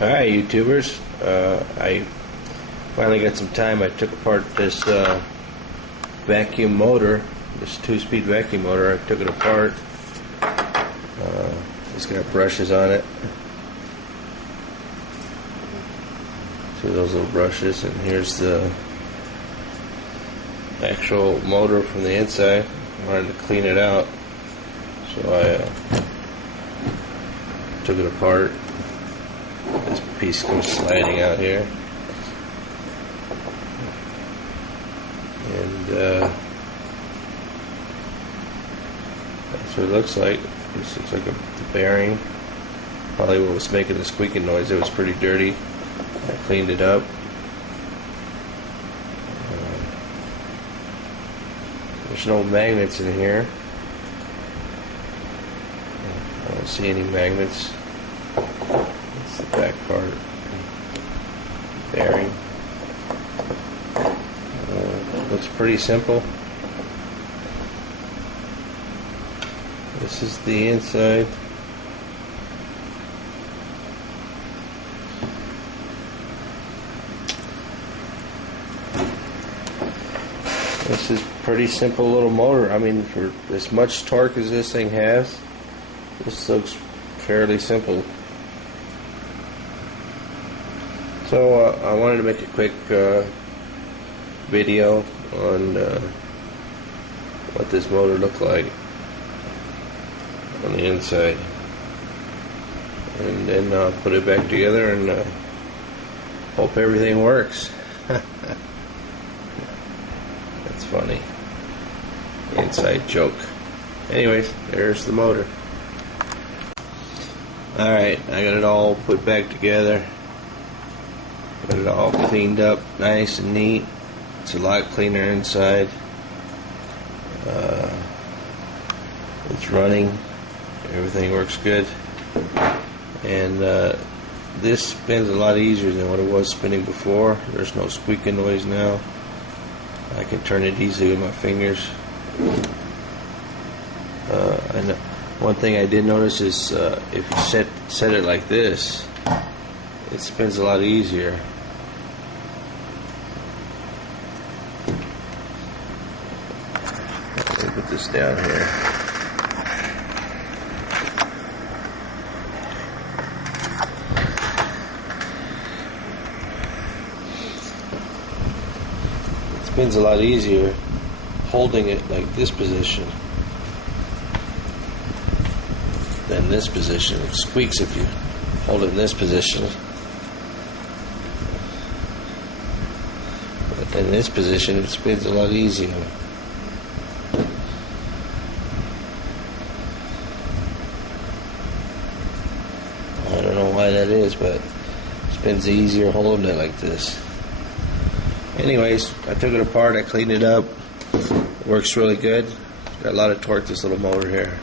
Hi YouTubers, I finally got some time. I took apart this vacuum motor, this 2-speed vacuum motor. I took it apart. It's got brushes on it. See those little brushes, and here's the actual motor from the inside. I wanted to clean it out, so I took it apart. This piece goes sliding out here, and that's what it looks like. This looks like the bearing, probably what was making the squeaking noise. It was pretty dirty. I cleaned it up. There's no magnets in here. I don't see any magnets. That's the back part. Bearing. Looks pretty simple. This is the inside. This is pretty simple little motor. I mean, for as much torque as this thing has, this looks fairly simple. So I wanted to make a quick video on what this motor looked like on the inside, and then I'll put it back together and hope everything works. That's funny. Inside joke. Anyways, there's the motor. Alright, I got it all put back together. Got it all cleaned up nice and neat. It's a lot cleaner inside. It's running. Everything works good. And this spins a lot easier than what it was spinning before. There's no squeaking noise now. I can turn it easily with my fingers. And one thing I did notice is if you set it like this, it spins a lot easier. Let me put this down here. It spins a lot easier holding it like this position than this position. It squeaks if you hold it in this position. In this position, it spins a lot easier. I don't know why that is, but it spins easier holding it like this. Anyways, I took it apart, I cleaned it up. It works really good. Got a lot of torque, this little motor here.